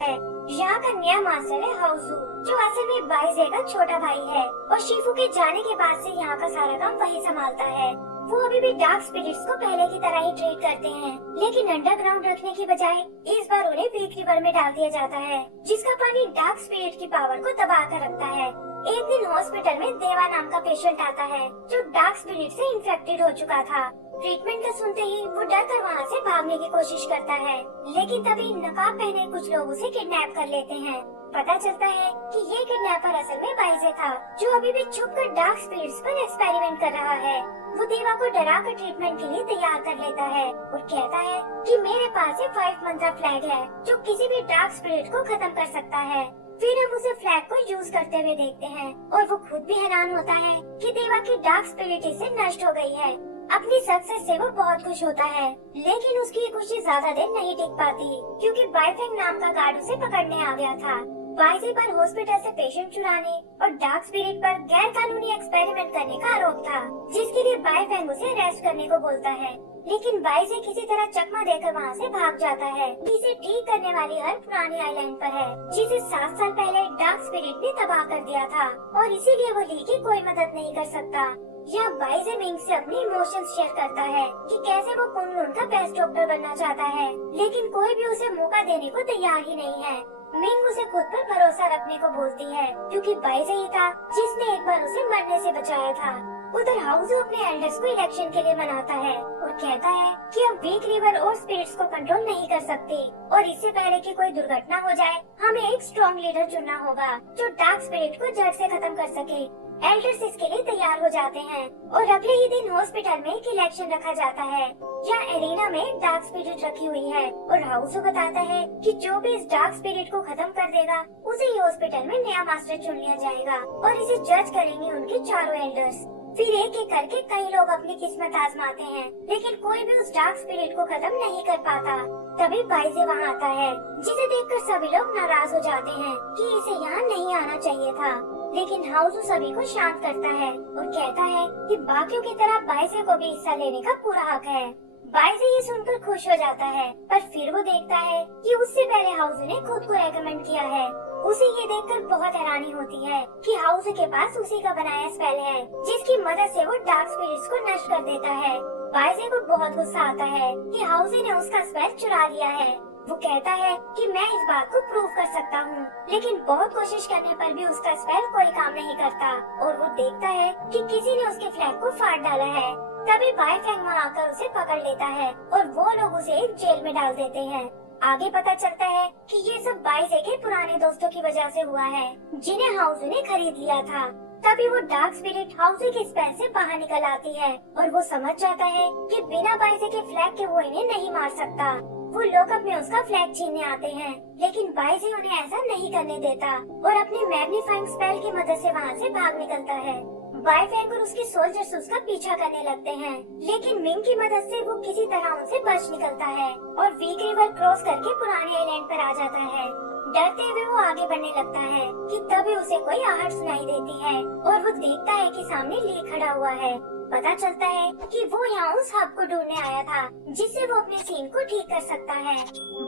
है। यहाँ का नया मास्टर है हाउजू, जो असल में बाइजे का छोटा भाई है और शिफू के जाने के बाद से यहाँ का सारा काम वही संभालता है। वो अभी भी डार्क स्पिरिट्स को पहले की तरह ही ट्रीट करते हैं, लेकिन अंडरग्राउंड रखने की बजाय इस बार उन्हें वीक रिवर में डाल दिया जाता है, जिसका पानी डार्क स्पिरिट की पावर को दबा कर रखता है। एक दिन हॉस्पिटल में देवा नाम का पेशेंट आता है, जो डार्क स्पिरिट से इन्फेक्टेड हो चुका था। ट्रीटमेंट का सुनते ही वो डर कर वहाँ से भागने की कोशिश करता है, लेकिन तभी नकाब पहने कुछ लोग उसे किडनैप कर लेते हैं। पता चलता है कि ये किडनैपर असल में बाइजे था, जो अभी भी छुप कर डार्क स्पिरिट्स पर एक्सपेरिमेंट कर रहा है। वो देवा को डरा कर ट्रीटमेंट के लिए तैयार कर लेता है और कहता है कि मेरे पास ये 5 मंत्रा फ्लैग है, जो किसी भी डार्क स्पिरिट को खत्म कर सकता है। फिर हम उसे फ्लैग को यूज करते हुए देखते हैं और वो खुद भी हैरान होता है कि देवा की डार्क स्पिरिट इससे नष्ट हो गई है। अपनी सक्सेस से वो बहुत खुश होता है, लेकिन उसकी ये खुशी ज्यादा देर नहीं टिक पाती, क्योंकि बाइफेंग नाम का गार्ड उसे पकड़ने आ गया था। बाइजे पर हॉस्पिटल से पेशेंट चुराने और डार्क स्पिरिट पर गैर कानूनी एक्सपेरिमेंट करने का आरोप था, जिसके लिए बाइफेंग उसे अरेस्ट करने को बोलता है। लेकिन बाइजे किसी तरह चकमा देकर वहाँ से भाग जाता है। इसे ठीक करने वाली हर पुरानी आइलैंड पर है, जिसे 7 साल पहले डार्क स्पिरिट ने तबाह कर दिया था, और इसीलिए वो ली की कोई मदद नहीं कर सकता। यह बाइजे मिंग से अपने इमोशंस शेयर करता है कि कैसे वो कुनलुन का बेस्ट डॉक्टर बनना चाहता है, लेकिन कोई भी उसे मौका देने को तैयार ही नहीं है। मिंग उसे खुद पर भरोसा रखने को बोलती है, क्योंकि बाइजे ही था जिसने एक बार उसे मरने से बचाया था। उधर हाउजू अपने एल्डर्स को इलेक्शन के लिए मनाता है और कहता है कि हम वीक रिवर और स्पिरिट्स को कंट्रोल नहीं कर सकते, और इससे पहले कि कोई दुर्घटना हो जाए हमें एक स्ट्रॉन्ग लीडर चुनना होगा, जो डार्क स्पिरिट को जड़ से खत्म कर सके। एल्डर्स इसके लिए तैयार हो जाते हैं और अगले ही दिन हॉस्पिटल में एक इलेक्शन रखा जाता है। यहाँ एरिना में डार्क स्पिरिट रखी हुई है और हाउसू बताता है कि जो भी इस डार्क स्पिरिट को खत्म कर देगा उसे ही हॉस्पिटल में नया मास्टर चुन लिया जाएगा, और इसे जज करेंगे उनके चारों एल्डर्स। फिर एक एक करके कई लोग अपनी किस्मत आजमाते हैं, लेकिन कोई भी उस डार्क स्पिरिट को खत्म नहीं कर पाता। तभी बाइजे वहाँ आता है, जिसे देखकर सभी लोग नाराज हो जाते हैं कि इसे यहाँ नहीं आना चाहिए था। लेकिन हाउजू सभी को शांत करता है और कहता है कि बाकियों की तरह बाइजे को भी हिस्सा लेने का पूरा हक है। बाइजे ये सुनकर खुश हो जाता है, पर फिर वो देखता है कि उससे पहले हाउजू ने खुद को रेकमेंड किया है। उसे ये देखकर बहुत हैरानी होती है कि हाउजू के पास उसी का बनाया स्पेल है, जिसकी मदद से वो डार्क स्पिरिट्स को नष्ट कर देता है। बाइजे को बहुत गुस्सा आता है कि हाउजू ने उसका स्पेल चुरा लिया है। वो कहता है कि मैं इस बात को प्रूव कर सकता हूँ, लेकिन बहुत कोशिश करने पर भी उसका स्पेल कोई काम नहीं करता, और वो देखता है कि किसी ने उसके फ्लैग को फाड़ डाला है। तभी बाइफेंग वहाँ आकर उसे पकड़ लेता है और वो लोग उसे एक जेल में डाल देते हैं। आगे पता चलता है कि ये सब बाइजे के पुराने दोस्तों की वजह से हुआ है, जिन्हें हाउजू ने खरीद लिया था। तभी वो डार्क स्पिरिट हाउजू के स्पेल से बाहर निकल आती है और वो समझ जाता है कि बिना बाइजे के फ्लैग के वो इन्हें नहीं मार सकता। वो लोग अपने उसका फ्लैग छीनने आते हैं, लेकिन बाइजे उन्हें ऐसा नहीं करने देता और अपने मैग्नीफाइंग स्पेल की मदद से वहाँ से भाग निकलता है। बाइफेंग और उसके सोल्जर्स उसका पीछा करने लगते हैं, लेकिन मिंग की मदद से वो किसी तरह उनसे बच निकलता है और वीक रिवर क्रॉस करके पुराने आइलैंड पर आ जाता है। डरते हुए वो आगे बढ़ने लगता है कि तभी उसे कोई आहट सुनाई देती है और वो देखता है कि सामने ली खड़ा हुआ है। पता चलता है कि वो यहाँ उस हब को ढूंढने आया था, जिससे वो अपने सीन को ठीक कर सकता है।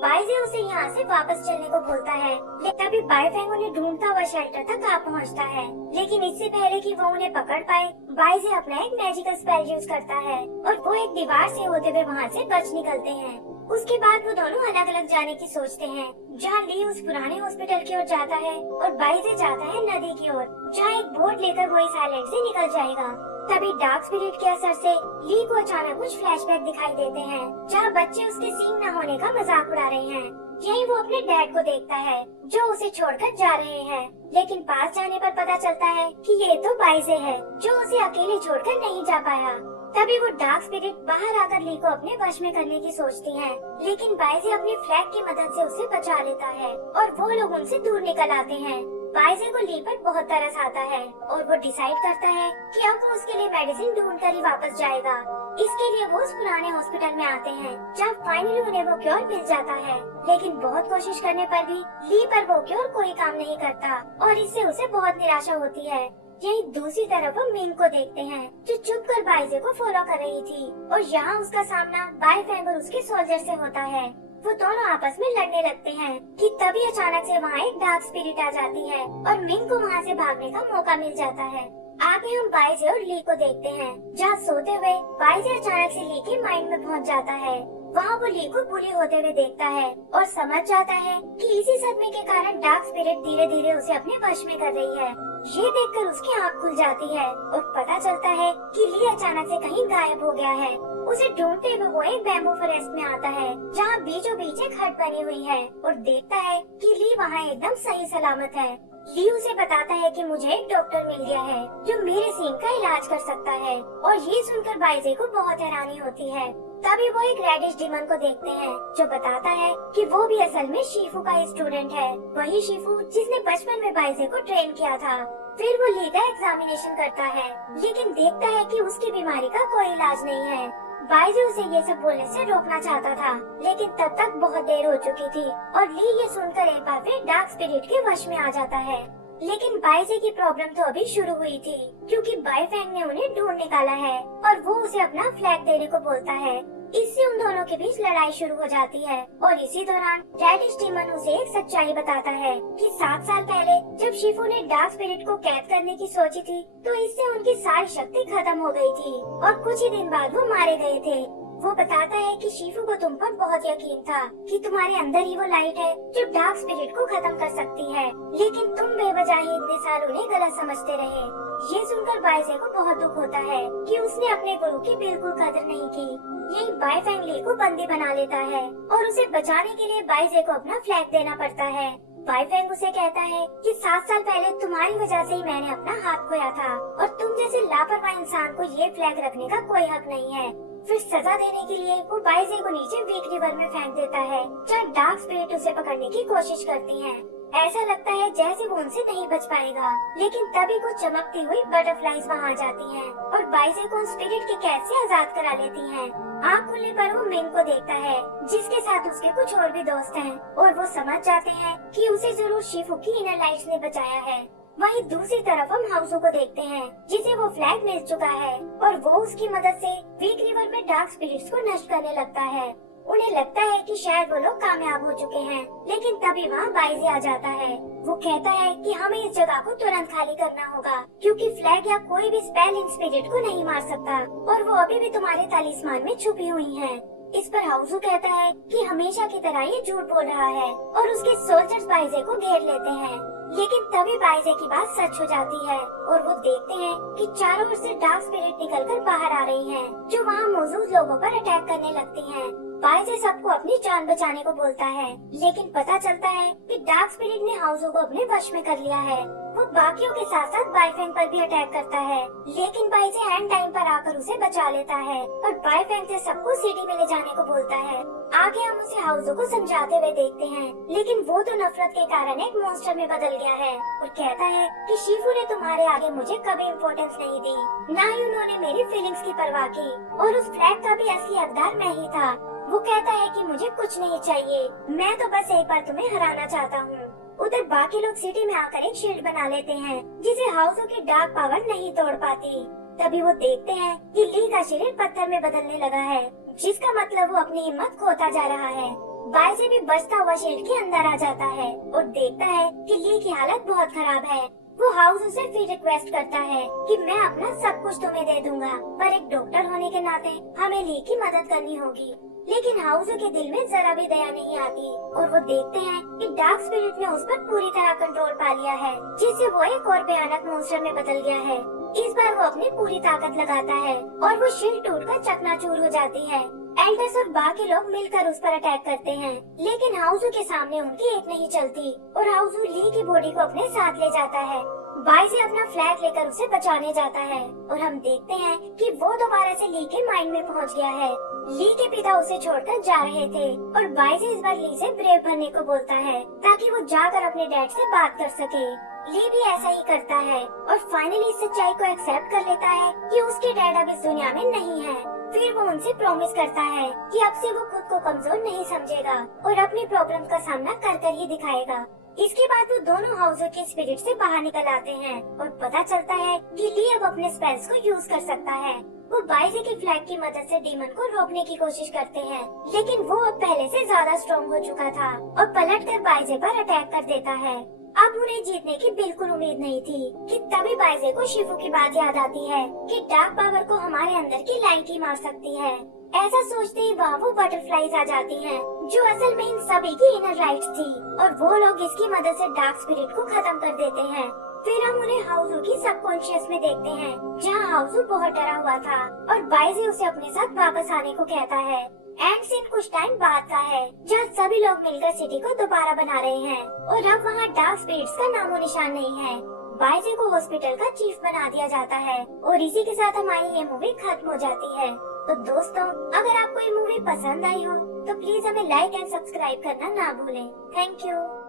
बाइजे उसे यहाँ से वापस चलने को बोलता है, लेकिन तभी बाइफेंग उन्हें ढूंढता हुआ शेल्टर तक आ पहुँचता है। लेकिन इससे पहले कि वो उन्हें पकड़ पाए, बाइजे अपना एक मैजिकल स्पेल यूज करता है और वो एक दीवार से होते हुए वहाँ से बच निकलते हैं। उसके बाद वो दोनों अलग अलग जाने की सोचते हैं, जहाँ ली उस पुराने हॉस्पिटल की ओर जाता है और बाइजे जाता है नदी की ओर, जहाँ एक बोट लेकर वो इस आइलैंड से निकल जाएगा। तभी डार्क स्पिरिट के असर से ली को अचानक कुछ फ्लैशबैक दिखाई देते हैं, जहाँ बच्चे उसके सींग न होने का मजाक उड़ा रहे हैं। यही वो अपने डैड को देखता है, जो उसे छोड़कर जा रहे हैं, लेकिन पास जाने पर पता चलता है कि ये तो बाइजे है, जो उसे अकेले छोड़कर नहीं जा पाया। तभी वो डार्क स्पिरिट बाहर आकर ली को अपने वश में करने की सोचती है, लेकिन बाइजे अपने फ्लैग की मदद से उसे बचा लेता है और वो लोग उनसे दूर निकल आते हैं। बाइजे को ली पर बहुत तरस आता है और वो डिसाइड करता है कि अब वो उसके लिए मेडिसिन ढूंढ कर ही वापस जाएगा। इसके लिए वो उस पुराने हॉस्पिटल में आते हैं, जहाँ फाइनली उन्हें वो क्योर मिल जाता है, लेकिन बहुत कोशिश करने पर भी ली पर वो क्योर कोई काम नहीं करता और इससे उसे बहुत निराशा होती है। यही दूसरी तरफ हम मिंग को देखते हैं, जो चुप कर बाइजे को फॉलो कर रही थी, और यहाँ उसका सामना बाइफेंग और उसके सोल्जर से होता है। वो दोनों आपस में लड़ने लगते हैं कि तभी अचानक से वहाँ एक डार्क स्पिरिट आ जाती है और मिंग को वहाँ से भागने का मौका मिल जाता है। आगे हम बाइजे और ली को देखते हैं, जहाँ सोते हुए बाइजे अचानक से ली के माइंड में पहुँच जाता है। वहाँ वो ली को बुली होते हुए देखता है और समझ जाता है कि इसी सदमे के कारण डार्क स्पिरिट धीरे धीरे उसे अपने वश में कर रही है। ये देखकर उसकी आँख खुल जाती है और पता चलता है कि ली अचानक से कहीं गायब हो गया है। उसे ढूंढते हुए वो एक बैम्बू फॉरेस्ट में आता है, जहाँ बीचों बीच एक हट बनी हुई है और देखता है कि ली वहाँ एकदम सही सलामत है। ली उसे बताता है कि मुझे एक डॉक्टर मिल गया है जो मेरे सीन का इलाज कर सकता है, और ये सुनकर बाइजे को बहुत हैरानी होती है। तभी वो एक रेडिश डीमन को देखते हैं जो बताता है कि वो भी असल में शीफू का स्टूडेंट है, वही शीफू जिसने बचपन में बाइजे को ट्रेन किया था। फिर वो ली का एग्जामिनेशन करता है, लेकिन देखता है कि उसकी बीमारी का कोई इलाज नहीं है। बाइजे उसे ये सब बोलने से रोकना चाहता था, लेकिन तब तक बहुत देर हो चुकी थी और ली ये सुनकर एक बार फिर डार्क स्पिरिट के वश में आ जाता है। लेकिन बाइजे की प्रॉब्लम तो अभी शुरू हुई थी, क्योंकि बाईफैंग ने उन्हें ढूंढ निकाला है और वो उसे अपना फ्लैग देने को बोलता है। इससे उन दोनों के बीच लड़ाई शुरू हो जाती है और इसी दौरान रेडिश डीमन उसे एक सच्चाई बताता है कि 7 साल पहले जब शीफू ने डार्क स्पिरिट को कैद करने की सोची थी, तो इससे उनकी सारी शक्ति खत्म हो गई थी और कुछ ही दिन बाद वो मारे गए थे। वो बताता है कि शीफू को तुम पर बहुत यकीन था कि तुम्हारे अंदर ही वो लाइट है जो डार्क स्पिरिट को खत्म कर सकती है, लेकिन तुम बेवजह ही इतने साल उन्हें गलत समझते रहे। ये सुनकर बाइजे को बहुत दुख होता है कि उसने अपने गुरु की बिल्कुल कदर नहीं की। यही बाईफैंग ली को बंदी बना लेता है और उसे बचाने के लिए बाइजे को अपना फ्लैग देना पड़ता है। बाईफैंग उसे कहता है कि 7 साल पहले तुम्हारी वजह से ही मैंने अपना हाथ खोया था और तुम जैसे लापरवाह इंसान को ये फ्लैग रखने का कोई हक नहीं है। फिर सजा देने के लिए वो बाइजे को नीचे वीक रिवर में फेंक देता है, जहाँ डार्क स्पिरिट उसे पकड़ने की कोशिश करती है। ऐसा लगता है जैसे वो उनसे नहीं बच पाएगा, लेकिन तभी कुछ चमकती हुई बटरफ्लाईज वहाँ आ जाती हैं और बाइजे को स्पिरिट के कैद से आजाद करा लेती हैं। आँख खुलने पर वो मिंग को देखता है, जिसके साथ उसके कुछ और भी दोस्त हैं, और वो समझ जाते हैं कि उसे जरूर शीफू की इनर लाइट्स ने बचाया है। वहीं दूसरी तरफ हम हाउसू को देखते हैं, जिसे वो फ्लैग मिल चुका है और वो उसकी मदद से वीक रिवर में डार्क स्पिरिट्स को नष्ट करने लगता है। उन्हें लगता है कि शायद वो लोग कामयाब हो चुके हैं, लेकिन तभी वहाँ बाइजे आ जाता है। वो कहता है कि हमें इस जगह को तुरंत खाली करना होगा, क्योंकि फ्लैग या कोई भी स्पेल इन स्पिरिट को नहीं मार सकता और वो अभी भी तुम्हारे तालिस्मान में छुपी हुई हैं। इस पर हाउसू कहता है कि हमेशा की तरह ये झूठ बोल रहा है और उसके सोल्जर्स बाइजे को घेर लेते हैं। लेकिन तभी बाइजे की बात सच हो जाती है और वो देखते हैं कि चारों ओर से डार्क स्पिरिट निकलकर बाहर आ रही हैं, जो वहाँ मौजूद लोगों पर अटैक करने लगती हैं। बाइजे सबको अपनी जान बचाने को बोलता है, लेकिन पता चलता है कि डार्क स्पिरिट ने हाउसू को अपने वश में कर लिया है। वो बाकियों के साथ साथ बाईफैंग पर भी अटैक करता है, लेकिन बाइजे एंड टाइम पर आकर उसे बचा लेता है और बाईफैंग से सबको सिटी में ले जाने को बोलता है। आगे हम उसे हाउसू को समझाते हुए देखते हैं, लेकिन वो तो नफरत के कारण एक मॉन्स्टर में बदल गया है और कहता है कि शीफू ने तुम्हारे आगे मुझे कभी इम्पोर्टेंस नहीं दी, न ही उन्होंने मेरी फीलिंग्स की परवाह की, और उस फ्लैग का भी असली हकदार मैं ही था। वो कहता है कि मुझे कुछ नहीं चाहिए, मैं तो बस एक बार तुम्हें हराना चाहता हूँ। उधर बाकी लोग सिटी में आकर एक शील्ड बना लेते हैं, जिसे हाउसू की डार्क पावर नहीं तोड़ पाती। तभी वो देखते हैं कि ली का शरीर पत्थर में बदलने लगा है, जिसका मतलब वो अपनी हिम्मत खोता जा रहा है। बाइजे भी बचता हुआ शील्ड के अंदर आ जाता है और देखता है कि ली की हालत बहुत खराब है। वो हाउसू से फिर रिक्वेस्ट करता है कि मैं अपना सब कुछ तुम्हें दे दूंगा, पर एक डॉक्टर होने के नाते हमें ली की मदद करनी होगी। लेकिन हाउसू के दिल में जरा भी दया नहीं आती और वो देखते हैं कि डार्क स्पिरिट ने उस पर पूरी तरह कंट्रोल पा लिया है, जिससे वो एक और भयानक मॉन्स्टर में बदल गया है। इस बार वो अपनी पूरी ताकत लगाता है और वो शील्ड टूटकर चकनाचूर हो जाती है। एल्डर्स और बाकी लोग मिलकर उस पर अटैक करते हैं, लेकिन हाउसू के सामने उनकी एक नहीं चलती और हाउसू ली की बॉडी को अपने साथ ले जाता है। बाइजे अपना फ्लैग लेकर उसे बचाने जाता है और हम देखते हैं कि वो दोबारा से ली के माइंड में पहुंच गया है। ली के पिता उसे छोड़कर जा रहे थे और बाइजे इस बार ली से ब्रेव बनने को बोलता है, ताकि वो जाकर अपने डैड से बात कर सके। ली भी ऐसा ही करता है और फाइनली इस सच्चाई को एक्सेप्ट कर लेता है कि उसके डैड अब इस दुनिया में नहीं है। फिर वो उनसे प्रॉमिस करता है कि अब से वो खुद को कमजोर नहीं समझेगा और अपनी प्रॉब्लम का सामना कर ही दिखाएगा। इसके बाद वो दोनों हाउसू के स्पिरिट से बाहर निकल आते हैं और पता चलता है कि ली अब अपने स्पेल्स को यूज कर सकता है। वो बाइजे की फ्लैग की मदद से डीमन को रोकने की कोशिश करते हैं, लेकिन वो अब पहले से ज्यादा स्ट्रॉन्ग हो चुका था और पलटकर बाइजे पर अटैक कर देता है। अब उन्हें जीतने की बिल्कुल उम्मीद नहीं थी कि तभी बाइजे को शिफू की बात याद आती है कि डार्क पावर को हमारे अंदर की लाइन की मार सकती है। ऐसा सोचते ही वहाँ वो बटरफ्लाईज आ जाती हैं, जो असल में इन सभी की इनर लाइट्स थी और वो लोग इसकी मदद से डार्क स्पिरिट को खत्म कर देते हैं। फिर हम उन्हें हाउजू की सबकॉन्शियस में देखते हैं, जहाँ हाउजू बहुत डरा हुआ था और बाइजे उसे अपने साथ वापस आने को कहता है। एंड सीन कुछ टाइम बाद का है, जहाँ सभी लोग मिलकर सिटी को दोबारा बना रहे हैं और अब वहाँ डार्क स्पिरिट्स का नामो निशान नहीं है। बाइजे को हॉस्पिटल का चीफ बना दिया जाता है और इसी के साथ हमारी ये मूवी खत्म हो जाती है। तो दोस्तों, अगर आपको ये मूवी पसंद आई हो तो प्लीज हमें लाइक एंड सब्सक्राइब करना ना भूलें। Thank you.